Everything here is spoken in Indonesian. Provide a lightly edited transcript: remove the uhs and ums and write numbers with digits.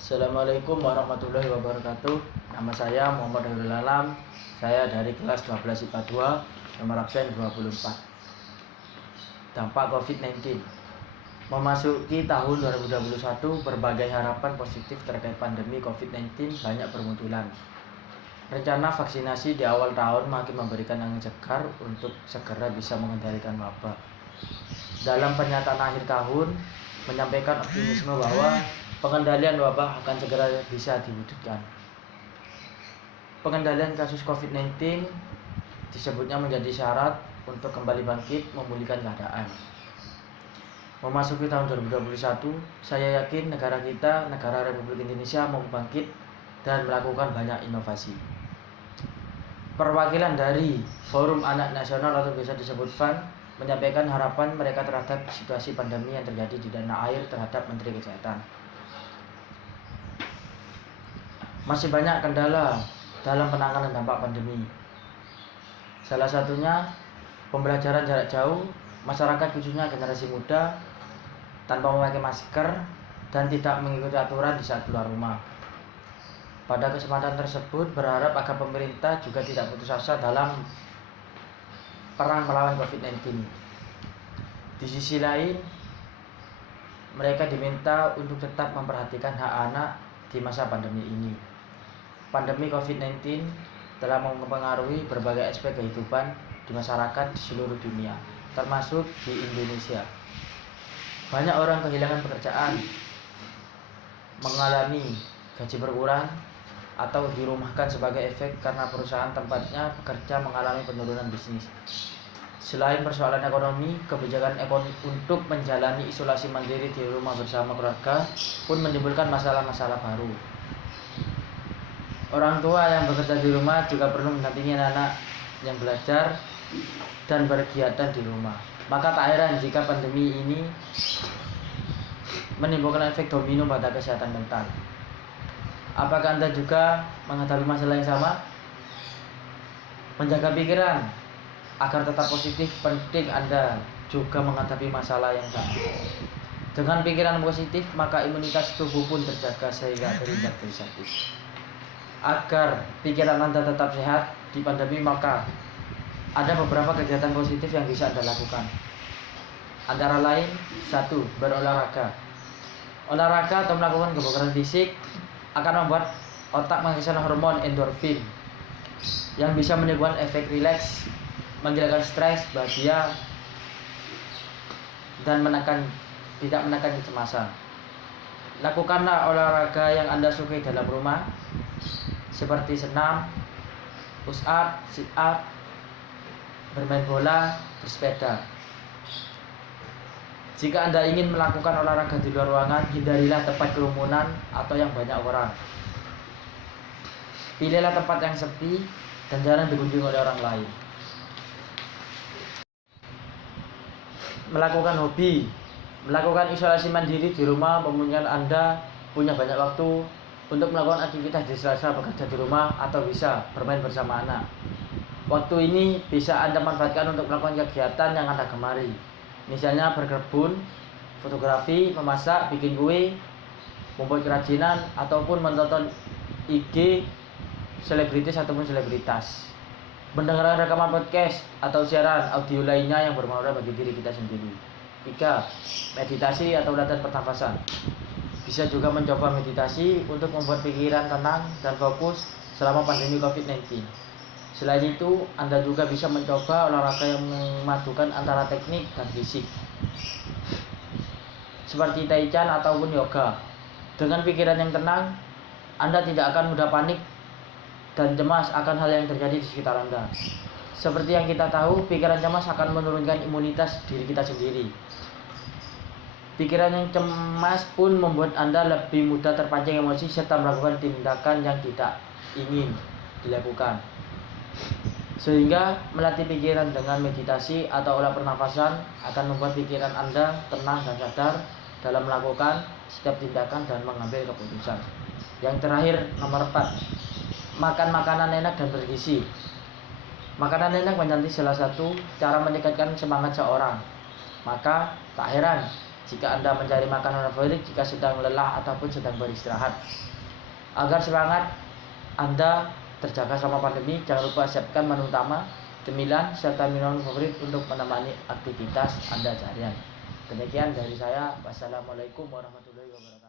Assalamualaikum warahmatullahi wabarakatuh. Nama saya Muhammad Hairul Alam. Saya dari kelas 12 IPA 2, nomor absen 24. Dampak COVID-19. Memasuki tahun 2021, berbagai harapan positif terkait pandemi COVID-19 banyak bermunculan. Rencana vaksinasi di awal tahun makin memberikan angin segar untuk segera bisa mengendalikan wabah. Dalam pernyataan akhir tahun, menyampaikan optimisme bahwa pengendalian wabah akan segera bisa diwujudkan. Pengendalian kasus COVID-19 disebutnya menjadi syarat untuk kembali bangkit memulihkan keadaan. Memasuki tahun 2021, saya yakin negara kita, negara Republik Indonesia mau bangkit dan melakukan banyak inovasi. Perwakilan dari Forum Anak Nasional atau biasa disebut FAN menyampaikan harapan mereka terhadap situasi pandemi yang terjadi di tanah air terhadap Menteri Kesehatan. Masih banyak kendala dalam penanganan dampak pandemi. Salah satunya pembelajaran jarak jauh, masyarakat khususnya generasi muda tanpa memakai masker dan tidak mengikuti aturan di saat keluar rumah. Pada kesempatan tersebut berharap agar pemerintah juga tidak putus asa dalam perang melawan COVID-19. Di sisi lain, mereka diminta untuk tetap memperhatikan hak anak di masa pandemi ini. Pandemi COVID-19 telah mempengaruhi berbagai aspek kehidupan di masyarakat di seluruh dunia, termasuk di Indonesia. Banyak orang kehilangan pekerjaan, mengalami gaji berkurang, atau dirumahkan sebagai efek karena perusahaan tempatnya bekerja mengalami penurunan bisnis. Selain persoalan ekonomi, kebijakan ekonomi untuk menjalani isolasi mandiri di rumah bersama keluarga pun menimbulkan masalah-masalah baru. Orang tua yang bekerja di rumah juga perlu mendampingi anak yang belajar dan berkegiatan di rumah. Maka tak heran jika pandemi ini menimbulkan efek domino pada kesehatan mental. Apakah Anda juga menghadapi masalah yang sama? Menjaga pikiran agar tetap positif penting Anda juga menghadapi masalah yang sama. Dengan pikiran positif, maka imunitas tubuh pun terjaga sehingga terhindar dari sakit. Agar pikiran Anda tetap sehat di pandemi, maka ada beberapa kegiatan positif yang bisa Anda lakukan. Antara lain, 1. Berolahraga. Olahraga atau melakukan kebugaran fisik akan membuat otak menghasilkan hormon endorfin yang bisa menimbulkan efek rileks, menghilangkan stres, bahagia, dan tidak menekan kecemasan. Lakukanlah olahraga yang Anda sukai dalam rumah, seperti senam, push up, sit up, bermain bola, bersepeda. Jika Anda ingin melakukan olahraga di luar ruangan, hindarilah tempat kerumunan atau yang banyak orang. Pilihlah tempat yang sepi dan jarang dikunjungi oleh orang lain. Melakukan hobi. Melakukan isolasi mandiri di rumah memungkinkan Anda punya banyak waktu untuk melakukan aktivitas di sela-sela bekerja di rumah atau bisa bermain bersama anak. Waktu ini bisa Anda manfaatkan untuk melakukan kegiatan yang Anda gemari. Misalnya berkebun, fotografi, memasak, bikin kue, membuat kerajinan, ataupun menonton IG selebritis ataupun selebritas. Mendengarkan rekaman podcast atau siaran audio lainnya yang bermanfaat bagi diri kita sendiri. 3. Meditasi atau latihan pernafasan. Bisa juga mencoba meditasi untuk membuat pikiran tenang dan fokus selama pandemi COVID-19. Selain itu, Anda juga bisa mencoba olahraga yang memadukan antara teknik dan fisik, seperti taichan ataupun yoga. Dengan pikiran yang tenang, Anda tidak akan mudah panik dan cemas akan hal yang terjadi di sekitar Anda. Seperti yang kita tahu, pikiran cemas akan menurunkan imunitas diri kita sendiri. Pikiran yang cemas pun membuat Anda lebih mudah terpancing emosi serta melakukan tindakan yang tidak ingin dilakukan. Sehingga melatih pikiran dengan meditasi atau olah pernafasan akan membuat pikiran Anda tenang dan sadar dalam melakukan setiap tindakan dan mengambil keputusan. Yang terakhir, nomor 4. Makan makanan enak dan bergizi. Makanan enak menjadi salah satu cara meningkatkan semangat seorang. Maka tak heran jika Anda mencari makanan favorit jika sedang lelah ataupun sedang beristirahat. Agar semangat Anda terjaga selama pandemi, jangan lupa siapkan menu utama, cemilan, serta minuman favorit untuk menemani aktivitas Anda seharian. Demikian dari saya. Wassalamualaikum warahmatullahi wabarakatuh.